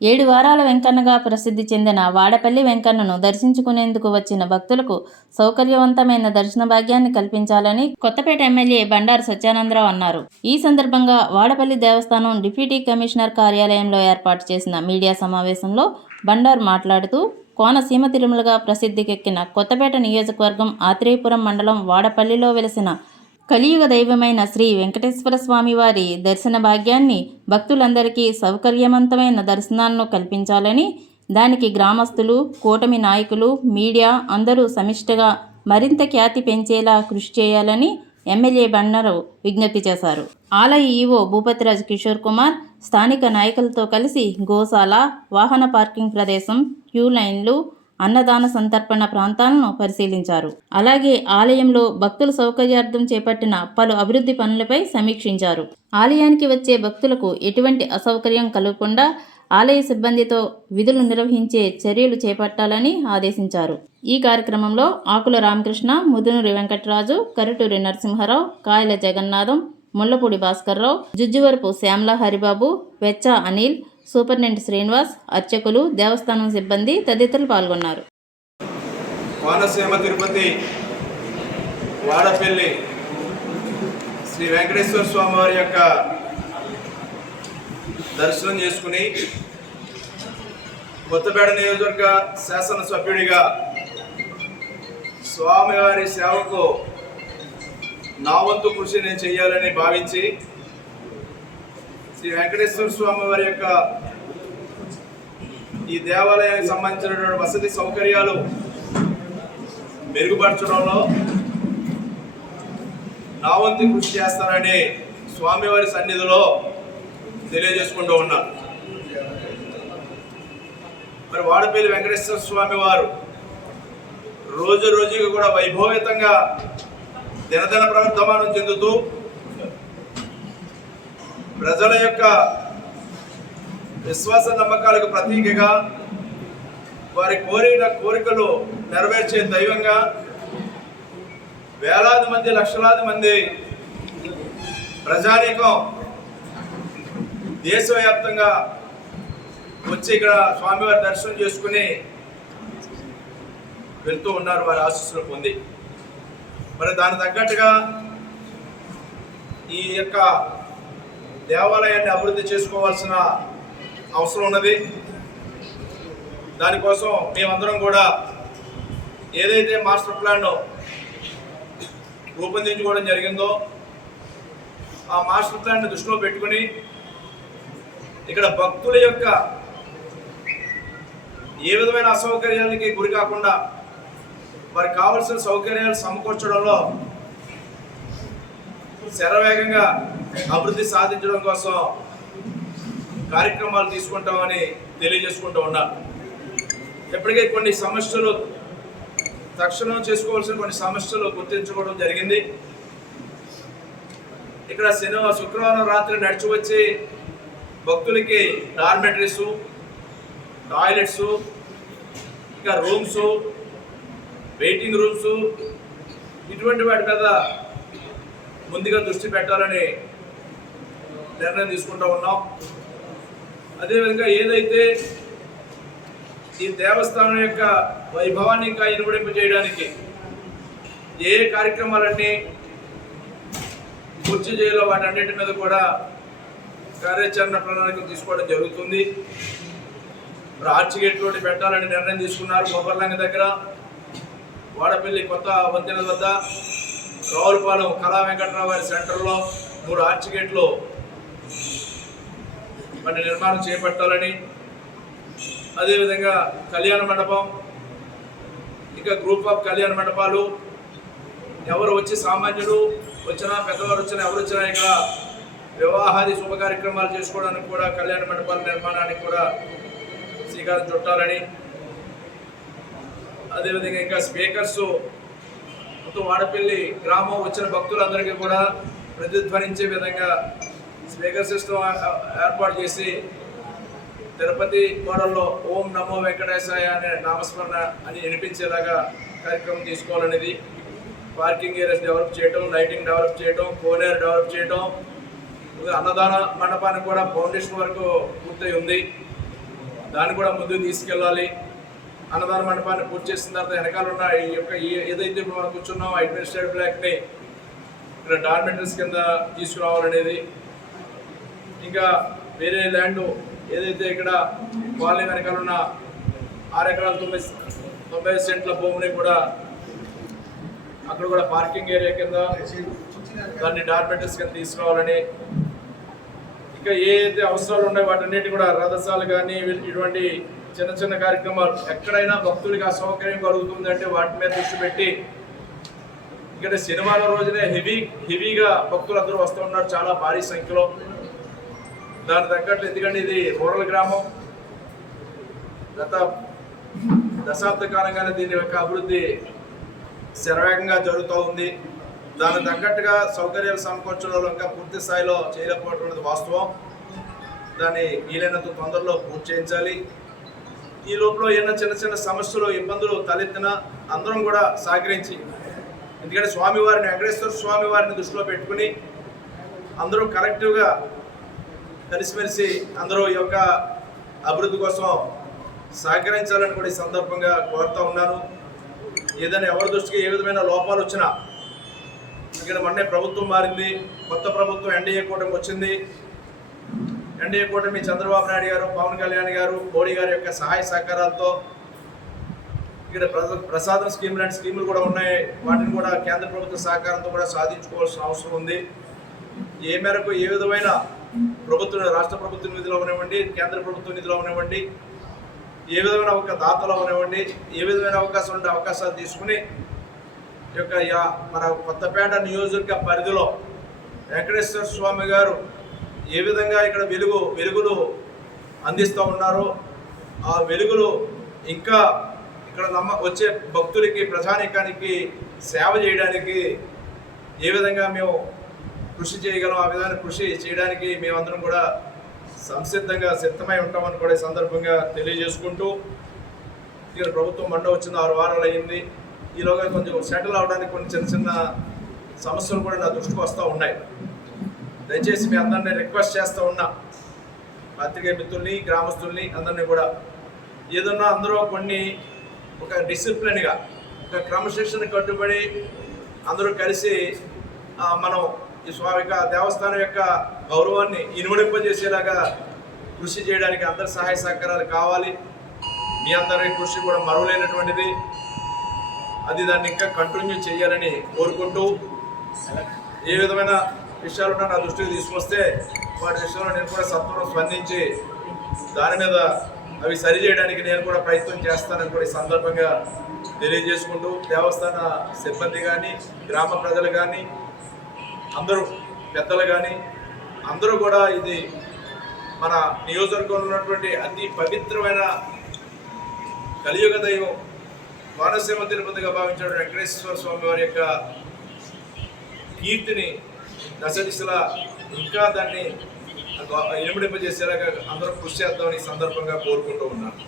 ఏడు వారాల వెంకన్నగా ప్రసిద్ధి చెందిన వాడపల్లి వెంకన్నను దర్శించుకునేందుకు వచ్చిన భక్తులకు సౌకర్యవంతమైన దర్శన భాగ్యాన్ని కల్పించాలని కొత్తపేట ఎమ్మెల్యే బండారు సత్యానందరావు అన్నారు. ఈ సందర్భంగా వాడపల్లి దేవస్థానం డిప్యూటీ కమిషనర్ కార్యాలయంలో ఏర్పాటు చేసిన మీడియా సమావేశంలో బండారు మాట్లాడుతూ కోనసీమ తిరుమలగా ప్రసిద్ధికెక్కిన కొత్తపేట నియోజకవర్గం ఆత్రేయపురం మండలం వాడపల్లిలో వెలసిన కలియుగ దైవమైన శ్రీ వెంకటేశ్వర స్వామి వారి దర్శన భాగ్యాన్ని భక్తులందరికీ సౌకర్యవంతమైన దర్శనాలను కల్పించాలని దానికి గ్రామస్తులు కూటమి నాయకులు మీడియా అందరూ సమిష్టిగా మరింత ఖ్యాతి పెంచేలా కృషి చేయాలని ఎమ్మెల్యే బండారావు విజ్ఞప్తి చేశారు. ఆలయ ఈవో భూపతిరాజ్ కిషోర్ కుమార్ స్థానిక నాయకులతో కలిసి గోశాల వాహన పార్కింగ్ ప్రదేశం క్యూ లైన్లు అన్నదాన సంతర్పణ ప్రాంతాలను పరిశీలించారు. అలాగే ఆలయంలో భక్తుల సౌకర్యార్థం చేపట్టిన పలు అభివృద్ధి పనులపై సమీక్షించారు. ఆలయానికి వచ్చే భక్తులకు ఎటువంటి అసౌకర్యం కలగకుండా ఆలయ సిబ్బందితో విధులు నిర్వహించే చర్యలు చేపట్టాలని ఆదేశించారు. ఈ కార్యక్రమంలో ఆకుల రామకృష్ణ ముదునూరి వెంకటరాజు కరుటూరి నరసింహారావు కాయల జగన్నాథం ముళ్ళపూడి భాస్కర్రావు జుజ్జువరపు శ్యామల హరిబాబు వెచ్చ అనిల్ సూపరింటెండెంట్ శ్రీనివాస్ అర్చకులు దేవస్థానం సిబ్బంది తదితరులు పాల్గొన్నారు. కోనసీమ తిరుపతి వాడపల్లి శ్రీ వెంకటేశ్వర స్వామివారి యొక్క దర్శనం చేసుకుని కొత్తపేట నియోజకవర్గ శాసనసభ్యుడిగా స్వామివారి సేవకు నా వంతు కృషి నేను చేయాలని భావించి శ్రీ వెంకటేశ్వర స్వామి వారి యొక్క ఈ దేవాలయానికి సంబంధించినటువంటి వసతి సౌకర్యాలు మెరుగుపరచడంలో నా వంతు కృషి చేస్తానని స్వామివారి సన్నిధిలో తెలియజేసుకుంటూ ఉన్నాను. మరి వాడపల్లి వెంకటేశ్వర స్వామి వారు రోజు రోజుకి కూడా వైభవితంగా దినదిన ప్రవర్ధమానం చెందుతూ ప్రజల యొక్క విశ్వాస నమ్మకాలకు ప్రతీకగా వారి కోరిన కోరికలు నెరవేర్చే దైవంగా వేలాది మంది లక్షలాది మంది ప్రజానీకం దేశవ్యాప్తంగా వచ్చి ఇక్కడ స్వామివారి దర్శనం చేసుకుని వెళ్తూ ఉన్నారు వారి ఆశీస్సులు పొంది. మరి దాని తగ్గట్టుగా ఈ యొక్క దేవాలయాన్ని అభివృద్ధి చేసుకోవాల్సిన అవసరం ఉన్నది. దానికోసం మేమందరం కూడా ఏదైతే మాస్టర్ ప్లాన్ రూపొందించుకోవడం జరిగిందో ఆ మాస్టర్ ప్లాన్ని దృష్టిలో పెట్టుకుని ఇక్కడ భక్తుల యొక్క ఏ విధమైన అసౌకర్యాలకి గురి కాకుండా వారికి కావలసిన సౌకర్యాలు సమకూర్చడంలో శరవేగంగా అభివృద్ధి సాధించడం కోసం కార్యక్రమాలు తీసుకుంటామని తెలియజేసుకుంటూ ఉన్నారు ఇప్పటికే కొన్ని సమస్యలు తక్షణం చేసుకోవాల్సిన కొన్ని సమస్యలు గుర్తించుకోవడం జరిగింది. ఇక్కడ శనివారం శుక్రవారం రాత్రి నడిచి వచ్చి భక్తులకి డార్మెటరీస్ టాయిలెట్స్ ఇంకా రూమ్స్ వెయిటింగ్ రూమ్స్ ఇటువంటి వాటి మీద ముందుగా దృష్టి పెట్టాలని నిర్ణయం తీసుకుంటూ ఉన్నాం. అదేవిధంగా ఏదైతే ఈ దేవస్థానం యొక్క వైభవాన్ని ఇంకా ఇనుమడింపు చేయడానికి ఏ కార్యక్రమాలన్నీ పూర్తి చేయాలో వాటన్నిటి మీద కూడా కార్యాచరణ ప్రణాళిక తీసుకోవడం జరుగుతుంది. మరి ఆర్చి గేట్ రోడ్డు పెట్టాలని నిర్ణయం తీసుకున్నారు బొబ్బర్లంగ దగ్గర. వాడపల్లి కొత్త వంతెన వద్ద రావులపాలెం కళా వెంకట్రావు వారి సెంటర్లో మూడు ఆర్చి గేట్లు వాటి నిర్మాణం చేపట్టాలని. అదేవిధంగా కళ్యాణ మండపం ఇంకా గ్రూప్ ఆఫ్ కళ్యాణ మండపాలు. ఎవరు వచ్చి సామాన్యులు వచ్చినా పెద్దవారు వచ్చినా ఎవరు వచ్చినా ఇక వివాహాది శుభ కార్యక్రమాలు చేసుకోవడానికి కూడా కళ్యాణ మండపాల నిర్మాణానికి కూడా శ్రీకారం చుట్టాలని. అదేవిధంగా ఇంకా స్పీకర్స్ మొత్తం వాడపల్లి గ్రామం వచ్చిన భక్తులందరికీ కూడా ప్రతిధ్వనించే విధంగా స్పీకర్ సిస్టమ్ ఏర్పాటు చేసి తిరుపతి మోడల్లో ఓం నమో వెంకటేశాయ అనే నామస్మరణ అని వినిపించేలాగా కార్యక్రమం తీసుకోవాలనేది పార్కింగ్ ఏరియాస్ డెవలప్ చేయడం లైటింగ్ డెవలప్ చేయడం కోనేరు డెవలప్ చేయడం అన్నదాన మండపానికి కూడా ఫౌండేషన్ వరకు పూర్తయి ఉంది. దాన్ని కూడా ముందుకు తీసుకెళ్ళాలి. అన్నదాన మండపాన్ని పూర్తి చేసిన తర్వాత వెనకాల ఉన్న ఈ యొక్క ఏదైతే ఇప్పుడు మనం కూర్చున్నాం అడ్మినిస్ట్రేటివ్ బ్లాక్ని ఇక్కడ డార్మెంటరీస్ కింద తీసుకురావాలనేది ఇంకా వేరే ల్యాండ్ ఏదైతే ఇక్కడ కాలనీ వెనకాల ఉన్న ఆరు ఎకరాల తొంభై తొంభై సెంట్ల భూమిని కూడా అక్కడ కూడా పార్కింగ్ ఏరియా కింద దాన్ని డార్మెంటర్స్ కింద తీసుకోవాలని ఇంకా ఏ అయితే అవసరాలు ఉన్నాయో వాటన్నిటి కూడా రథసాలు కానీ ఇటువంటి చిన్న చిన్న కార్యక్రమాలు ఎక్కడైనా భక్తుడికి అసౌకర్యం కలుగుతుంది అంటే వాటి మీద దృష్టి పెట్టి ఇక్కడ శనివారం రోజునే హెవీ హెవీగా భక్తులు అందరూ వస్తూ ఉన్నారు. చాలా భారీ సంఖ్యలో. దాని తగ్గట్టు ఎందుకంటే ఇది రూరల్ గ్రామం. గత దశాబ్ద కాలంగానే దీని యొక్క అభివృద్ధి శరవేగంగా జరుగుతూ ఉంది. దానికి తగ్గట్టుగా సౌకర్యాలు సమకూర్చడంలో ఇంకా పూర్తి స్థాయిలో చేయలేకపోవటం వాస్తవం. దాన్ని వీలైనంత తొందరలో పూర్తి చేయించాలి. ఈ లోపల ఏమైనా చిన్న చిన్న సమస్యలు ఇబ్బందులు తలెత్తిన అందరం కూడా సహకరించి ఎందుకంటే స్వామివారిని వెంకటేశ్వర స్వామివారిని దృష్టిలో పెట్టుకుని అందరూ కలెక్టివ్గా కలిసిమెలిసి అందరూ ఈ యొక్క అభివృద్ధి కోసం సహకరించాలని కూడా ఈ సందర్భంగా కోరుతా ఉన్నాను. ఏదైనా ఎవరి దృష్టికి ఏ విధమైన లోపాలు వచ్చినా ఇక్కడ మొన్నే ప్రభుత్వం మారింది కొత్త ప్రభుత్వం ఎన్డీఏ కూటమి వచ్చింది. ఎన్డీఏ కూటమి చంద్రబాబు నాయుడు గారు పవన్ కళ్యాణ్ గారు మోడీ గారి యొక్క సహాయ సహకారాలతో ఇక్కడ ప్రసాదం స్కీమ్ లాంటి స్కీములు కూడా ఉన్నాయి. వాటిని కూడా కేంద్ర ప్రభుత్వ సహకారంతో కూడా సాధించుకోవాల్సిన అవసరం ఉంది. ఏ మేరకు ఏ విధమైన ప్రభుత్వ రాష్ట్ర ప్రభుత్వ నిధులు అవనివ్వండి కేంద్ర ప్రభుత్వ నిధులు అవనివ్వండి ఏ విధమైన ఒక దాతలు అవనివ్వండి ఏ విధమైన అవకాశం ఉండే అవకాశాలు తీసుకుని యొక్క యా- మన కొత్తపేట నియోజకవర్గ పరిధిలో వెంకటేశ్వర స్వామి గారు ఏ విధంగా ఇక్కడ వెలుగు వెలుగులు అందిస్తూ ఉన్నారో ఆ వెలుగులు ఇంకా ఇక్కడ నమ్మ వచ్చే భక్తులకి ప్రజానికానికి సేవ చేయడానికి ఏ విధంగా మేము కృషి చేయగలం ఆ విధంగా కృషి చేయడానికి మేమందరం కూడా సంసిద్ధంగా సిద్ధమై ఉంటామని కూడా ఈ సందర్భంగా తెలియజేసుకుంటూ ఇక్కడ ప్రభుత్వం మండ వచ్చింది ఆరు వారాలు అయింది ఈలోగా కొంచెం సెటిల్ అవడానికి కొన్ని చిన్న చిన్న సమస్యలు కూడా నా దృష్టికి వస్తూ ఉన్నాయి. దయచేసి మీ అందరినీ రిక్వెస్ట్ చేస్తూ ఉన్నా. పత్రికే మిత్రుల్ని గ్రామస్తుల్ని అందరినీ కూడా. ఏదన్నా అందరూ కొన్ని ఒక డిసిప్లిన్గా ఒక క్రమశిక్షణ కట్టుబడి అందరూ కలిసి మనం ఈ స్వామి యొక్క దేవస్థానం యొక్క గౌరవాన్ని ఇనుమడింపజేసేలాగా కృషి చేయడానికి అందరి సహాయ సహకారాలు కావాలి. మీ అందరి కృషి కూడా మరువలేనటువంటిది. అది దాన్ని ఇంకా కంటిన్యూ చేయాలని కోరుకుంటూ ఏ విధమైన విషయాలున్నా నా దృష్టికి తీసుకొస్తే వాటి విషయంలో నేను కూడా సత్వరం స్పందించి దాని మీద అవి సరి చేయడానికి నేను కూడా ప్రయత్నం చేస్తానని కూడా ఈ సందర్భంగా తెలియజేసుకుంటూ దేవస్థాన సిబ్బంది కానీ గ్రామ ప్రజలు కానీ అందరూ పెద్దలు కానీ అందరూ కూడా ఇది మన నియోజకవర్గంలో ఉన్నటువంటి అతి పవిత్రమైన కలియుగ దైవం కోనసీమ తిరుపతిగా భావించిన వెంకటేశ్వర స్వామి వారి యొక్క కీర్తిని దశ దిశలా ఇంకా దాన్ని ఇనుమడింపజేసేలాగా అందరూ కృషి చేద్దామని ఈ సందర్భంగా కోరుకుంటూ ఉన్నాను.